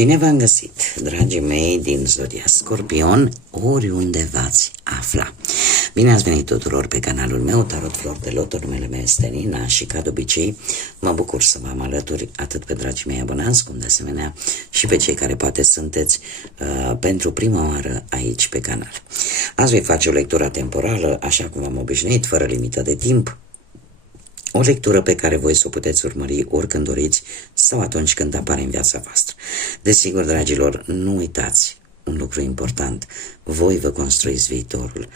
Bine v-am găsit, dragii mei din Zodia Scorpion, oriunde v-ați afla. Bine ați venit tuturor pe canalul meu, Tarot Flor de Loto, numele meu este Nina și ca de obicei mă bucur să vă am alături atât pe dragii mei abonați, cum de asemenea și pe cei care poate sunteți pentru prima oară aici pe canal. Azi voi face o lectură temporală, așa cum am obișnuit, fără limită de timp. O lectură pe care voi să o puteți urmări oricând doriți sau atunci când apare în viața voastră. Desigur, dragilor, nu uitați un lucru important. Voi vă construiți viitorul.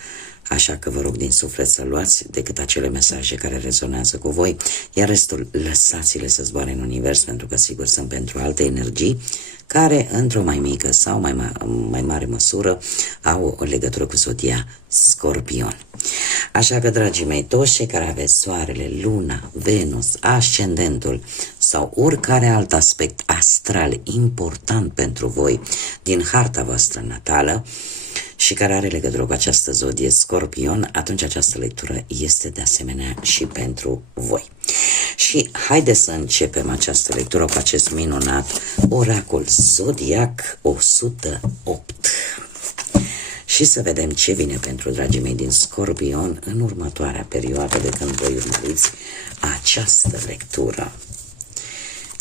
Așa că vă rog din suflet să luați decât acele mesaje care rezonează cu voi, iar restul lăsați-le să zboare în univers, pentru că sigur sunt pentru alte energii care, într-o mai mică sau mai mare măsură, au o legătură cu Zodia Scorpion. Așa că, dragii mei, toți cei care aveți Soarele, Luna, Venus, Ascendentul sau oricare alt aspect astral important pentru voi din harta voastră natală și care are legătură cu această Zodie Scorpion, atunci această lectură este de asemenea și pentru voi. Și haideți să începem această lectură cu acest minunat oracol zodiac 108. Și să vedem ce vine pentru dragii mei din Scorpion în următoarea perioadă de când voi urmăriți această lectură.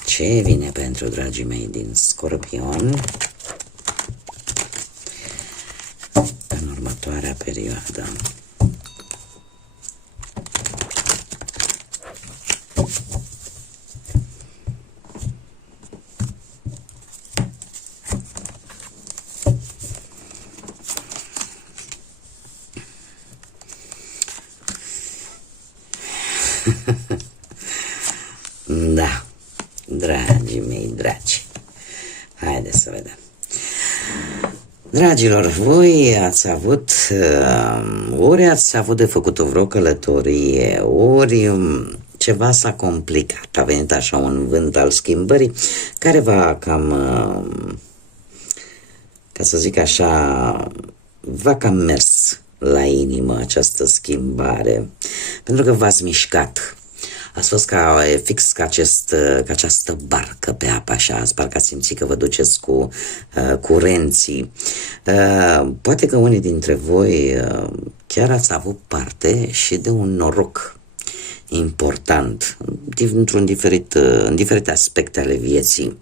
Ce vine pentru dragii mei din Scorpion în următoarea perioadă? Da, dragii mei dragi, haideți să vedem. Dragilor, voi ați avut, ori ați avut de făcut o vreo călătorie, ori ceva s-a complicat, a venit așa un vânt al schimbării care va cam, ca să zic așa, va cam mers la inimă această schimbare, pentru că v-ați mișcat. Ați fost fix ca această barcă pe apă, așa, ați parcă ați simțit că vă duceți cu curenții. Poate că unii dintre voi chiar ați avut parte și de un noroc important în diferite aspecte ale vieții.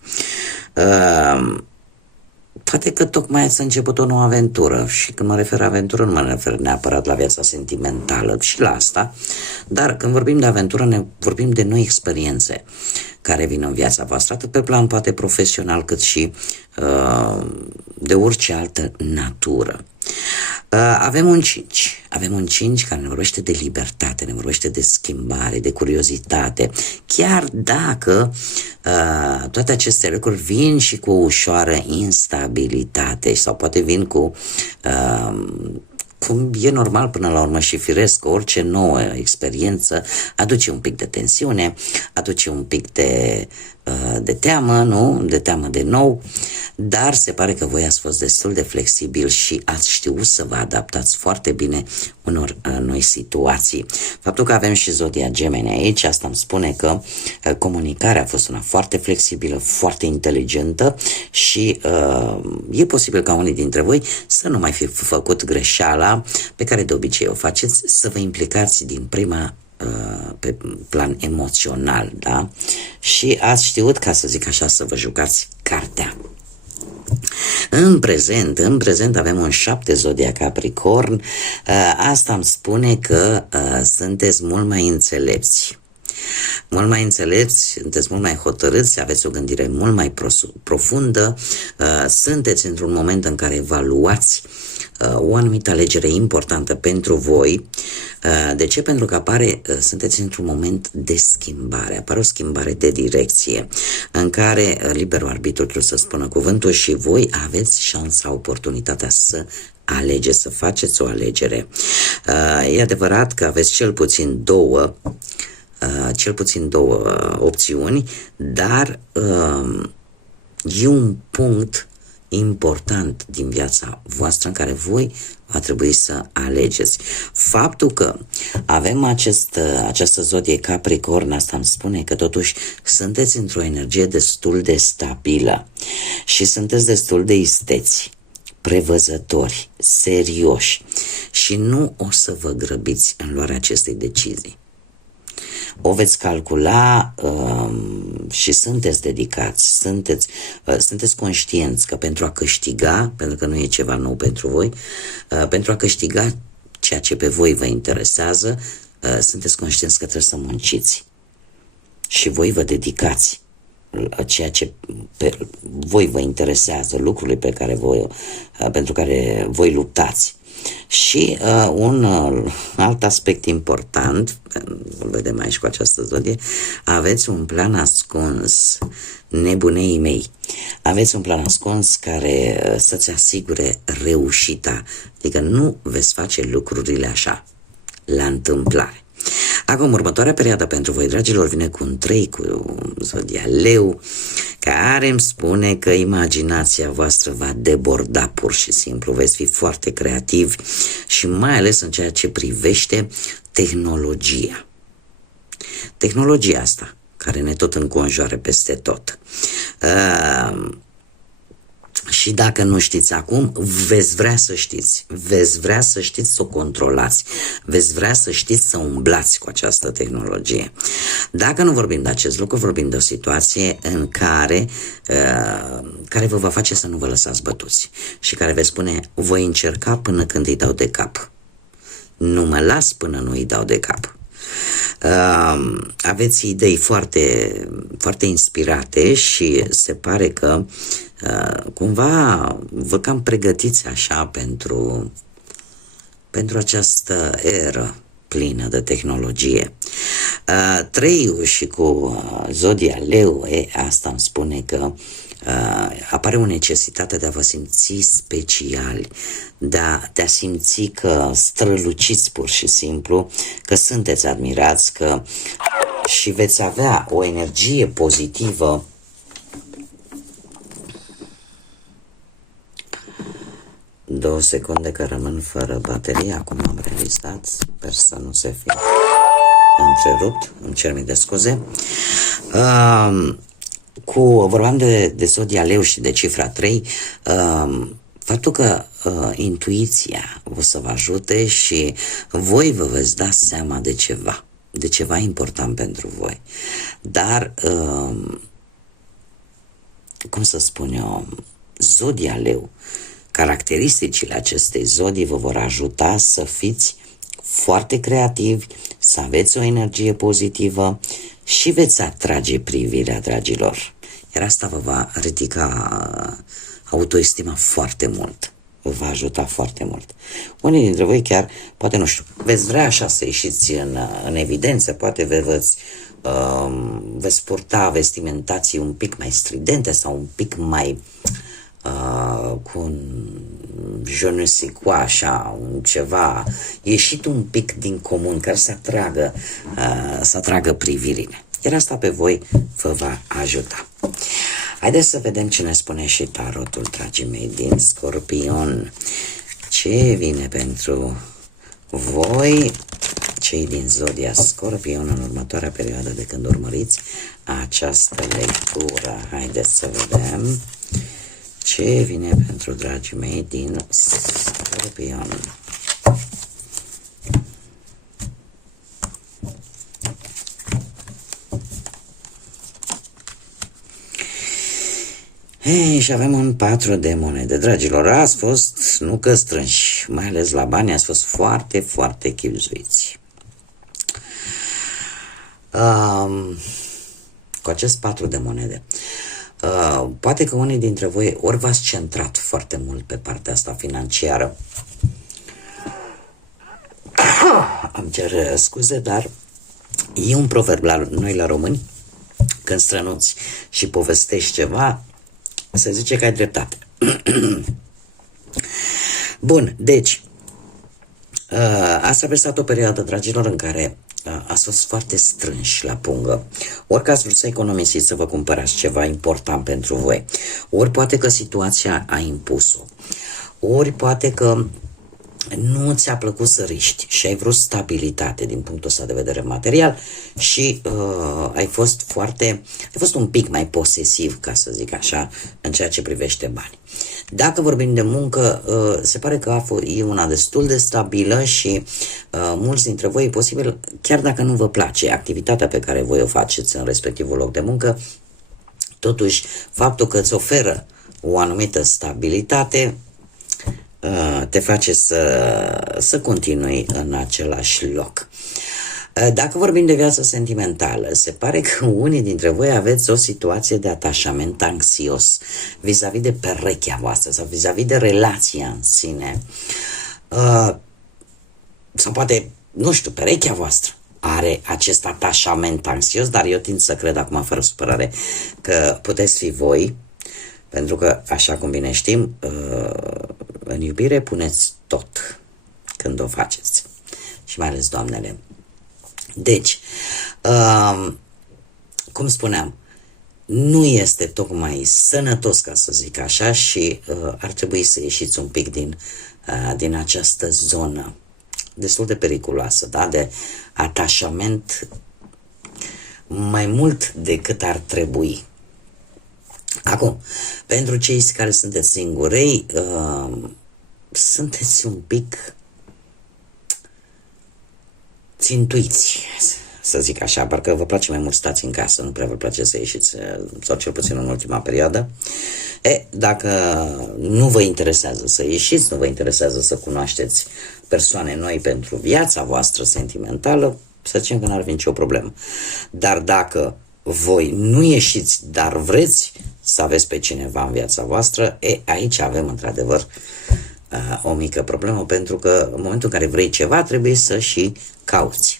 Poate că tocmai ați început o nouă aventură și când mă refer la aventură nu mă refer neapărat la viața sentimentală și la asta, dar când vorbim de aventură ne vorbim de noi experiențe care vin în viața voastră, atât pe plan poate profesional cât și de orice altă natură. Avem un 5 care ne vorbește de libertate, ne vorbește de schimbare, de curiozitate, chiar dacă toate aceste lucruri vin și cu o ușoară instabilitate sau poate vin cu cum e normal până la urmă și firesc, orice nouă experiență aduce un pic de tensiune, aduce un pic de teamă, nu? De teamă de nou, dar se pare că voi ați fost destul de flexibil și ați știut să vă adaptați foarte bine unor noi situații. Faptul că avem și Zodia Gemeni aici, asta îmi spune că comunicarea a fost una foarte flexibilă, foarte inteligentă și e posibil ca unii dintre voi să nu mai fi făcut greșeala pe care de obicei o faceți, să vă implicați din prima pe plan emoțional, da? Și ați știut, ca să zic așa, să vă jucați cartea. În prezent avem un 7 Zodia Capricorn. Asta îmi spune că sunteți mult mai înțelepți. Mult mai înțelepți, sunteți mult mai hotărâți, aveți o gândire mult mai profundă, sunteți într-un moment în care evaluați o anumită alegere importantă pentru voi. De ce? Pentru că sunteți într-un moment de schimbare, apare o schimbare de direcție în care liberul arbitru trebuie să spună cuvântul și voi aveți șansa, oportunitatea să alegeți, să faceți o alegere. E adevărat că aveți cel puțin două opțiuni, dar e un punct important din viața voastră în care voi va trebui să alegeți. Faptul că avem această Zodie Capricorn, asta îmi spune că totuși sunteți într-o energie destul de stabilă și sunteți destul de isteți, prevăzători, serioși și nu o să vă grăbiți în luarea acestei decizii. O veți calcula și sunteți dedicați, sunteți conștienți că pentru a câștiga, pentru că nu e ceva nou pentru voi, pentru a câștiga ceea ce pe voi vă interesează, sunteți conștienți că trebuie să munciți și voi vă dedicați ceea ce pe voi vă interesează, lucrurile pentru care voi luptați. Și un alt aspect important, îl vedem aici cu această zodie, aveți un plan ascuns, nebunei mei. Aveți un plan ascuns care să-ți asigure reușita, adică nu veți face lucrurile așa, la întâmplare. Acum, următoarea perioadă pentru voi, dragilor, vine cu un 3, cu zodia Leu, care îmi spune că imaginația voastră va deborda pur și simplu, veți fi foarte creativi și mai ales în ceea ce privește tehnologia. Tehnologia asta, care ne tot înconjoară peste tot. Și dacă nu știți acum, veți vrea să știți, veți vrea să știți să o controlați, veți vrea să știți să umblați cu această tehnologie. Dacă nu vorbim de acest lucru, vorbim de o situație în care vă va face să nu vă lăsați bătuți și care veți spune, voi încerca până când îi dau de cap. Nu mă las până nu îi dau de cap. Aveți idei foarte, foarte inspirate și se pare că cumva vă cam pregătiți așa pentru această eră plină de tehnologie. 3 și cu zodia Leu, asta îmi spune că apare o necesitate de a vă simți speciali, de a simți că străluciți pur și simplu, că sunteți admirați, că și veți avea o energie pozitivă. Două secunde că rămân fără baterie, acum am realizat, sper să nu se fi întrerupt, îmi cer mii de scuze. Vorbeam de zodia Leu și de cifra 3, faptul că intuiția o să vă ajute și voi vă veți da seama de ceva important pentru voi. Dar, cum să spun eu, zodia Leu, caracteristicile acestei zodii vă vor ajuta să fiți foarte creativi, să aveți o energie pozitivă și veți atrage privirea, dragilor. Iar asta vă va ridica autoestima foarte mult. Vă va ajuta foarte mult. Unii dintre voi chiar, poate nu știu, veți vrea așa să ieșiți în evidență, poate veți purta vestimentații un pic mai stridente sau un pic mai cu un je ne sais quoi, așa, un ceva ieșit un pic din comun, care să atragă privirile. Iar asta pe voi vă va ajuta. Haideți să vedem ce ne spune și tarotul, dragii mei, din Scorpion. Ce vine pentru voi, cei din zodia Scorpion, în următoarea perioadă de când urmăriți această lectură? Haideți să vedem ce vine pentru dragii mei din Scorpion. Și avem un 4 de monede. Dragilor, ați fost, nu că strânși, mai ales la bani, ați fost foarte, foarte chibzuiți. Cu acest 4 de monede. Poate că unii dintre voi ori v-ați centrat foarte mult pe partea asta financiară. Am cer scuze, dar e un proverb la noi la români, când strănuți și povestești ceva, se zice că ai dreptate. Bun, deci ați traversat o perioadă, dragilor, în care ați fost foarte strânși la pungă. Ori că ați vrut să economisiți, să vă cumpărați ceva important pentru voi, ori poate că situația a impus-o, ori poate că nu ți-a plăcut să riști și ai vrut stabilitate din punctul ăsta de vedere material și ai fost un pic mai posesiv, ca să zic așa, în ceea ce privește bani. Dacă vorbim de muncă, se pare că e una destul de stabilă și mulți dintre voi, e posibil, chiar dacă nu vă place activitatea pe care voi o faceți în respectivul loc de muncă, totuși faptul că îți oferă o anumită stabilitate te face să continui în același loc. Dacă vorbim de viață sentimentală, se pare că unii dintre voi aveți o situație de atașament anxios vis-a-vis de perechea voastră sau vis-a-vis de relația în sine. Sau poate, nu știu, perechea voastră are acest atașament anxios, dar eu tind să cred acum, fără supărare, că puteți fi voi, pentru că, așa cum bine știm, în iubire puneți tot când o faceți. Și mai ales doamnele. Deci, cum spuneam, nu este tocmai sănătos, ca să zic așa, și ar trebui să ieșiți un pic din această zonă destul de periculoasă, da? De atașament mai mult decât ar trebui. Acum, pentru cei care sunteți singurei, sunteți un pic țintuiți, să zic așa, parcă vă place mai mult stați în casă, nu prea vă place să ieșiți, sau cel puțin în ultima perioadă. Dacă nu vă interesează să ieșiți, nu vă interesează să cunoașteți persoane noi pentru viața voastră sentimentală, să zicem că n-ar fi nicio problemă. Dar dacă voi nu ieșiți, dar vreți să aveți pe cineva în viața voastră, aici avem într-adevăr o mică problemă, pentru că în momentul în care vrei ceva, trebuie să și cauți.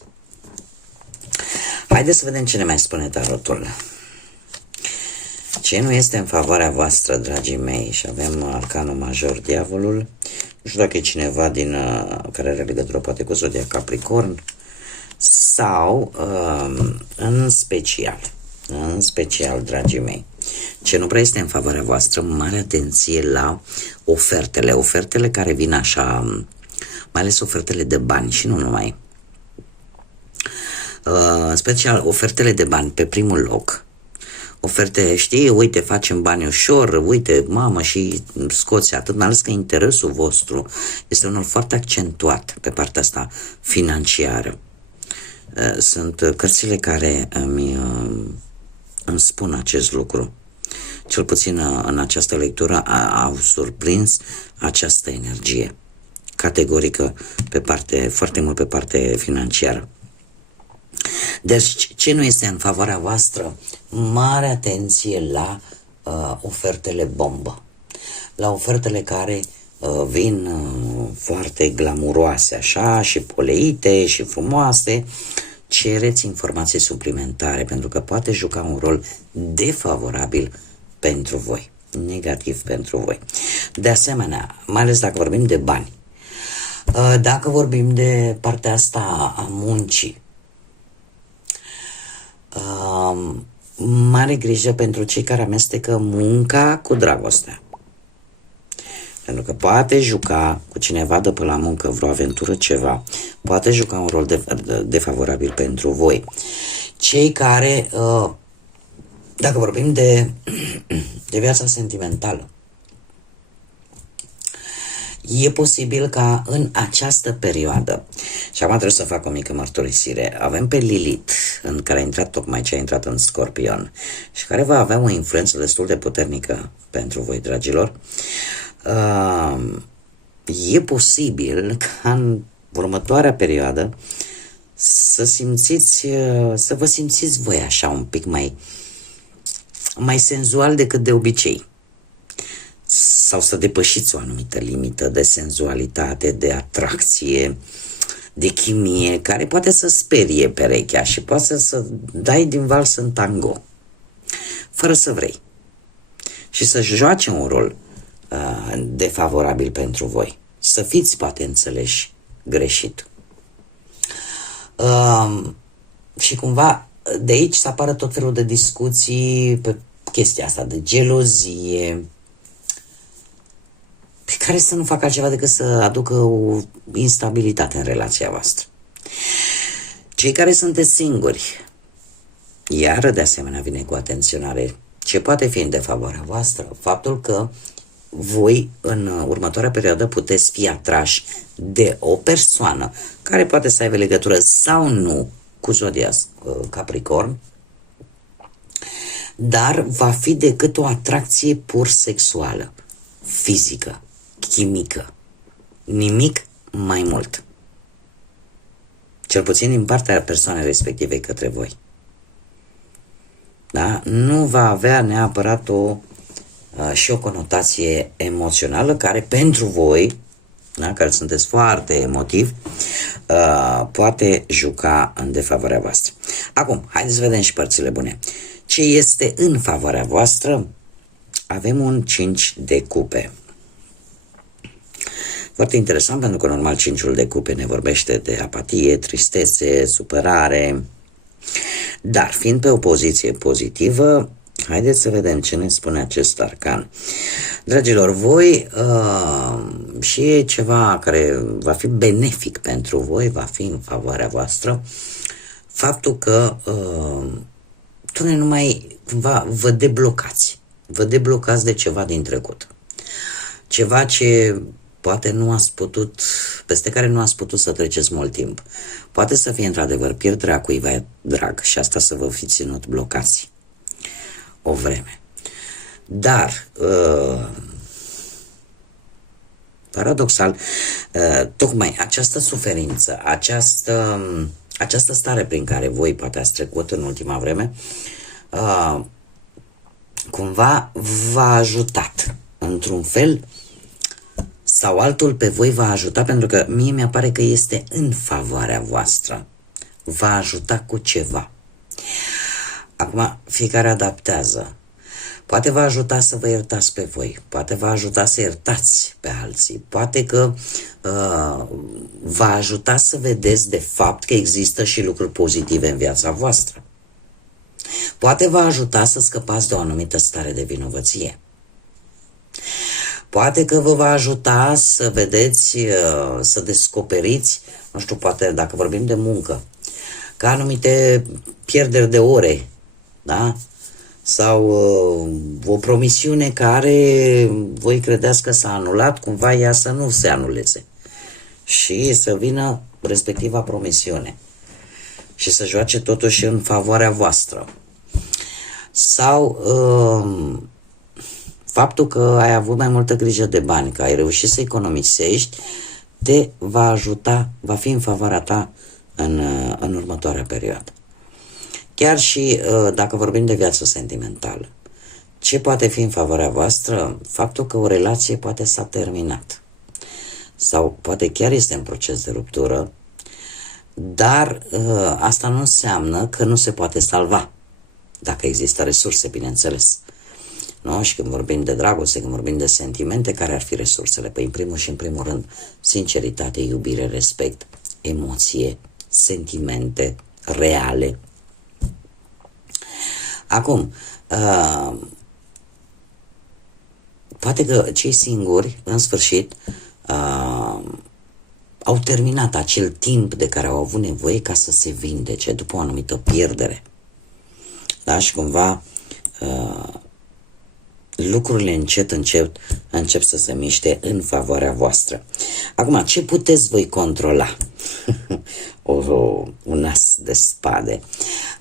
Haideți să vedem ce ne mai spune tarotul. Ce nu este în favoarea voastră, dragii mei? Și avem arcanul major, diavolul. Nu știu dacă e cineva care are legătură poate cu zodia Capricorn, sau în special, dragii mei, ce nu prea este în favoarea voastră, mare atenție la ofertele care vin așa, mai ales ofertele de bani și nu numai. Special ofertele de bani pe primul loc. Oferte, știi, uite, facem bani ușor, uite, mamă, și scoți atât, mai ales că interesul vostru este unul foarte accentuat pe partea asta financiară. Sunt cărțile care îmi spun acest lucru. Cel puțin în această lectură au surprins această energie categorică foarte mult pe parte financiară. Deci, ce nu este în favoarea voastră? Mare atenție la ofertele bombă, la ofertele care vin foarte glamuroase, așa, și poleite și frumoase. Cereți informații suplimentare, pentru că poate juca un rol defavorabil pentru voi, negativ pentru voi. De asemenea, mai ales dacă vorbim de bani, dacă vorbim de partea asta a muncii, mare grijă pentru cei care amestecă munca cu dragostea. Pentru că poate juca cu cineva de pe la muncă vreo aventură, ceva, poate juca un rol defavorabil pentru voi. Cei care, dacă vorbim de viața sentimentală, e posibil ca în această perioadă, și acum trebuie să fac o mică mărturisire, avem pe Lilith, în care a intrat tocmai ce a intrat în Scorpion și care va avea o influență destul de puternică pentru voi, dragilor. E posibil ca în următoarea perioadă să vă simțiți voi așa un pic mai senzual decât de obicei, sau să depășiți o anumită limită de senzualitate, de atracție, de chimie, care poate să sperie perechea și poate să dai din vals în tango, fără să vrei, și să joace un rol defavorabil pentru voi. Să fiți poate înțeleși greșit. Și cumva de aici să apară tot felul de discuții pe chestia asta de gelozie, pe care să nu facă altceva decât să aducă o instabilitate în relația voastră. Cei care sunteți singuri, iar de asemenea vine cu atenționare. Ce poate fi în defavoarea voastră? Faptul că voi în următoarea perioadă puteți fi atrași de o persoană care poate să aibă legătură sau nu cu zodia Capricorn, dar va fi decât o atracție pur sexuală, fizică, chimică, nimic mai mult. Cel puțin din partea persoanei respective către voi. Da? Nu va avea neapărat și o conotație emoțională care pentru voi, da, care sunteți foarte emotivi, poate juca în defavoarea voastră. Acum, haideți să vedem și părțile bune. Ce este în favoarea voastră? Avem un 5 de cupe. Foarte interesant, pentru că normal 5-ul de cupe ne vorbește de apatie, tristețe, supărare. Dar, fiind pe o poziție pozitivă, haideți să vedem ce ne spune acest arcan. Dragilor, voi și ceva care va fi benefic pentru voi, va fi în favoarea voastră, faptul că tu numai cumva vă deblocați. Vă deblocați de ceva din trecut. Ceva ce poate nu ați putut, peste care nu ați putut să treceți mult timp. Poate să fie într-adevăr pierderea cuiva drag și asta să vă fi ținut blocați o vreme. Dar, paradoxal, tocmai această suferință, această stare prin care voi poate ați trecut în ultima vreme, cumva v-a ajutat într-un fel sau altul, pe voi va ajuta, pentru că mie mi-apare că este în favoarea voastră. Va ajuta cu ceva. Acum, fiecare adaptează. Poate va ajuta să vă iertați pe voi, poate va ajuta să iertați pe alții, poate că va ajuta să vedeți de fapt că există și lucruri pozitive în viața voastră. Poate va ajuta să scăpați de o anumită stare de vinovăție. Poate că vă va ajuta să vedeți, să descoperiți, nu știu, poate dacă vorbim de muncă, că anumite pierderi de ore, da? Sau o promisiune care voi credeți că s-a anulat, cumva ea să nu se anuleze și să vină respectiva promisiune și să joace totuși în favoarea voastră. Sau faptul că ai avut mai multă grijă de bani, că ai reușit să economisești, te va ajuta, va fi în favoarea ta în următoarea perioadă. Chiar și dacă vorbim de viață sentimentală, ce poate fi în favoarea voastră? Faptul că o relație poate s-a terminat sau poate chiar este în proces de ruptură, dar asta nu înseamnă că nu se poate salva, dacă există resurse, bineînțeles. No? Și când vorbim de dragoste, când vorbim de sentimente, care ar fi resursele? Păi în primul și în primul rând, sinceritate, iubire, respect, emoție, sentimente reale. Acum, poate că cei singuri, în sfârșit, au terminat acel timp de care au avut nevoie ca să se vindece după o anumită pierdere. Da? Și cumva lucrurile încep să se miște în favoarea voastră. Acum, ce puteți voi controla? Un as de spade.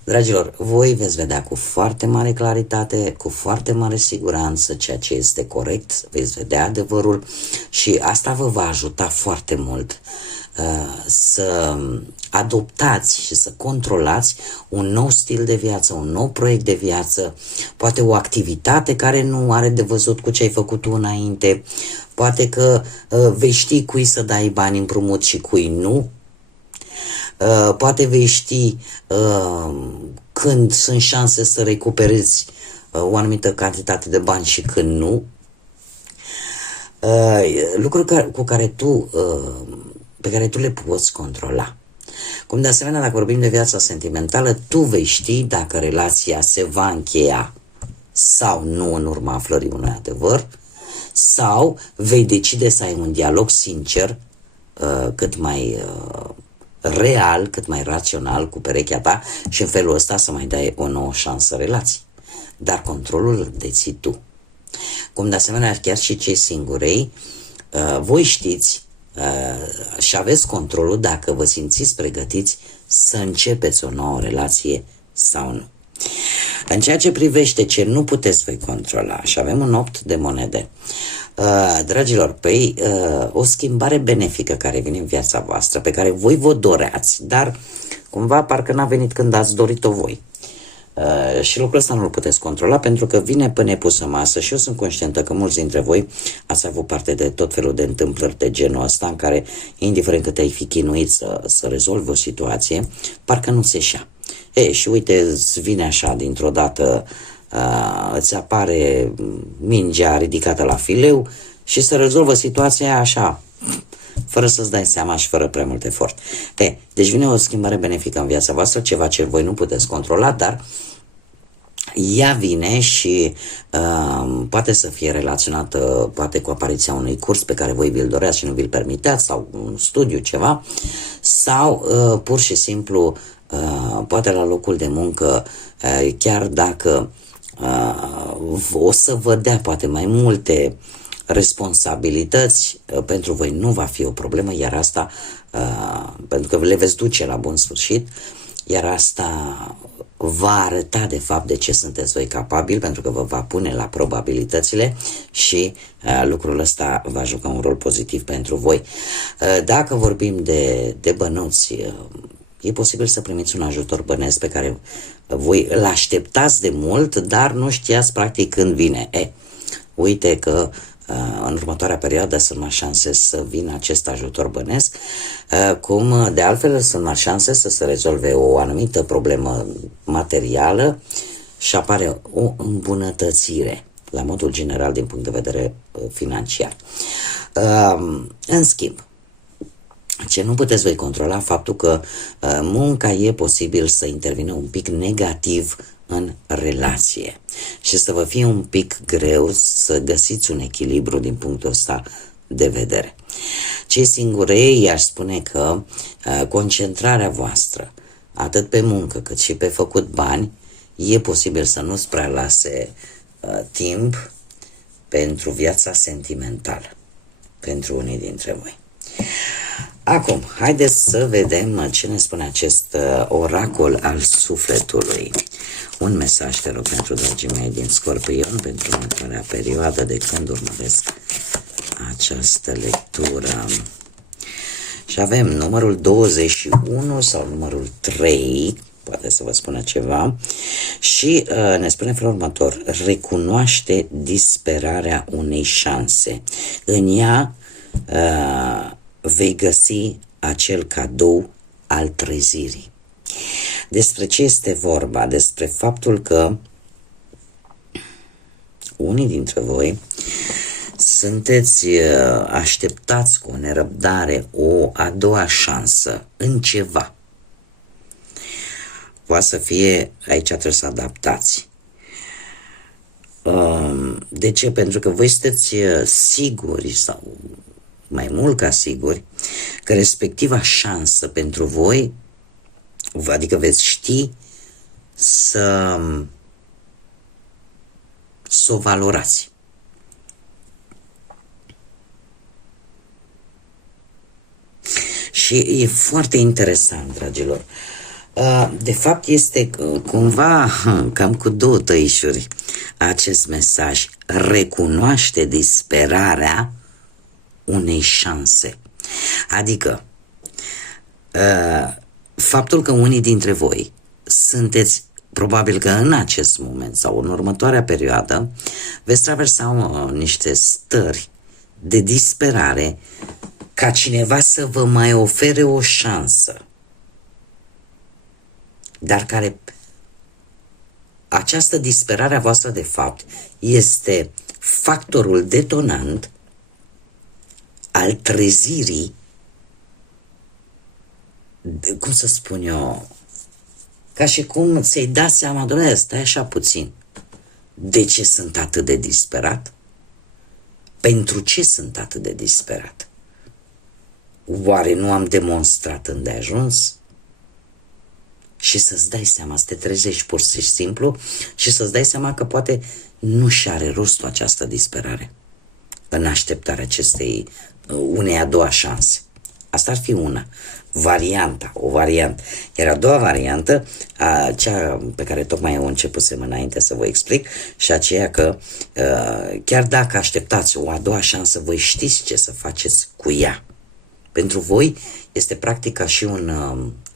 Dragilor, voi veți vedea cu foarte mare claritate, cu foarte mare siguranță ceea ce este corect, veți vedea adevărul și asta vă va ajuta foarte mult să adoptați și să controlați un nou stil de viață, un nou proiect de viață, poate o activitate care nu are de văzut cu ce ai făcut tu înainte, poate că vei ști cui să dai bani împrumut și cui nu, poate vei ști când sunt șanse să recuperezi o anumită cantitate de bani și când nu, lucruri pe care tu le poți controla. Cum de asemenea, dacă vorbim de viața sentimentală, tu vei ști dacă relația se va încheia sau nu în urma aflării unui adevăr, sau vei decide să ai un dialog sincer, cât mai real, cât mai rațional cu perechea ta și în felul ăsta să mai dai o nouă șansă relații. Dar controlul îl deții tu. Cum de asemenea chiar și cei singurei, voi știți și aveți controlul dacă vă simțiți pregătiți să începeți o nouă relație sau nu. În ceea ce privește ce nu puteți voi controla, și avem un 8 de monede, dragilor, păi o schimbare benefică care vine în viața voastră, pe care voi vă doreați, dar cumva parcă n-a venit când ați dorit-o voi. Și lucrul ăsta nu-l puteți controla pentru că vine pe nepusă masă și eu sunt conștientă că mulți dintre voi ați avut parte de tot felul de întâmplări de genul ăsta în care, indiferent cât ai fi chinuit să rezolvi o situație, parcă nu se ieșea. Și uite, îți vine așa dintr-o dată, îți apare mingea ridicată la fileu și se rezolvă situația așa, fără să-ți dai seama și fără prea mult efort. Deci vine o schimbare benefică în viața voastră, ceva ce voi nu puteți controla, dar ea vine și poate să fie relaționată poate cu apariția unui curs pe care voi vi-l doreați și nu vi-l permiteați, sau un studiu, ceva, sau pur și simplu poate la locul de muncă, chiar dacă o să vă dea poate mai multe responsabilități, pentru voi nu va fi o problemă, iar asta, pentru că le veți duce la bun sfârșit, iar asta va arăta de fapt de ce sunteți voi capabili, pentru că vă va pune la probabilitățile și lucrul ăsta va juca un rol pozitiv pentru voi. Dacă vorbim de bănuți, e posibil să primiți un ajutor bănesc pe care voi îl așteptați de mult, dar nu știați practic când vine. Uite că în următoarea perioadă sunt mari șanse să vină acest ajutor bănesc, cum de altfel sunt mari șanse să se rezolve o anumită problemă materială și apare o îmbunătățire la modul general din punct de vedere financiar. În schimb, ce nu puteți voi controla, faptul că munca e posibil să intervină un pic negativ în relație și să vă fie un pic greu să găsiți un echilibru din punctul ăsta de vedere. Cei singurei i-aș spune că concentrarea voastră, atât pe muncă cât și pe făcut bani, e posibil să nu-ți prea lase timp pentru viața sentimentală, pentru unii dintre voi. Acum, haideți să vedem ce ne spune acest oracol al sufletului. Un mesaj, te rog, pentru dragii mei din Scorpion, pentru următoarea perioadă de când urmăresc această lectură. Și avem numărul 21 sau numărul 3, poate să vă spună ceva, și ne spune felul următor: recunoaște disperarea unei șanse. În ea vei găsi acel cadou al trezirii. Despre ce este vorba? Despre faptul că unii dintre voi sunteți așteptați cu nerăbdare o a doua șansă în ceva. Poate să fie, aici trebuie să adaptați. De ce? Pentru că voi sunteți siguri sau mai mult ca siguri că respectiva șansă pentru voi, adică veți ști să o valorați. Și e foarte interesant, dragilor. De fapt este cumva cam cu două tăișuri acest mesaj. Recunoaște disperarea unei șanse. Adică faptul că unii dintre voi sunteți probabil că în acest moment sau în următoarea perioadă veți traversa niște stări de disperare ca cineva să vă mai ofere o șansă, dar care această disperare a voastră de fapt este factorul detonant al trezirii, cum să spun eu, ca și cum ți-ai dat seama, dom'le, stai așa puțin, de ce sunt atât de disperat? Pentru ce sunt atât de disperat? Oare nu am demonstrat îndeajuns? Și să-ți dai seama, să te trezești pur și simplu și să-ți dai seama că poate nu și are rostul această disperare în așteptarea acestei unei a doua șanse. Asta ar fi una varianta, o variantă. Iar a doua variantă, cea pe care tocmai eu începusem înainte să vă explic, și aceea că chiar dacă așteptați o a doua șansă, voi știți ce să faceți cu ea. Pentru voi este practic ca și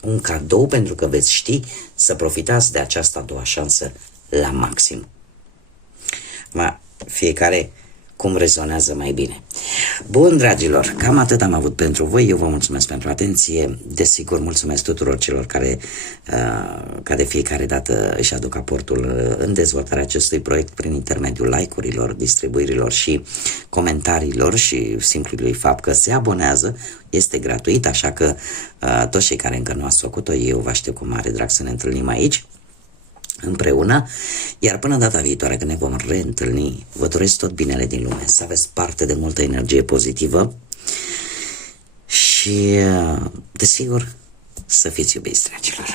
un cadou, pentru că veți ști să profitați de această a doua șansă la maxim. Fiecare cum rezonează mai bine. Bun, dragilor, cam atât am avut pentru voi. Eu vă mulțumesc pentru atenție. Desigur, mulțumesc tuturor celor care ca de fiecare dată își aduc aportul în dezvoltarea acestui proiect prin intermediul like-urilor, distribuirilor și comentariilor și simplului fapt că se abonează. Este gratuit, așa că toți cei care încă nu ați făcut-o, eu vă aștept cu mare drag să ne întâlnim aici împreună, iar până data viitoare când ne vom reîntâlni, vă doresc tot binele din lume, să aveți parte de multă energie pozitivă și, desigur, să fiți iubiți, dragilor.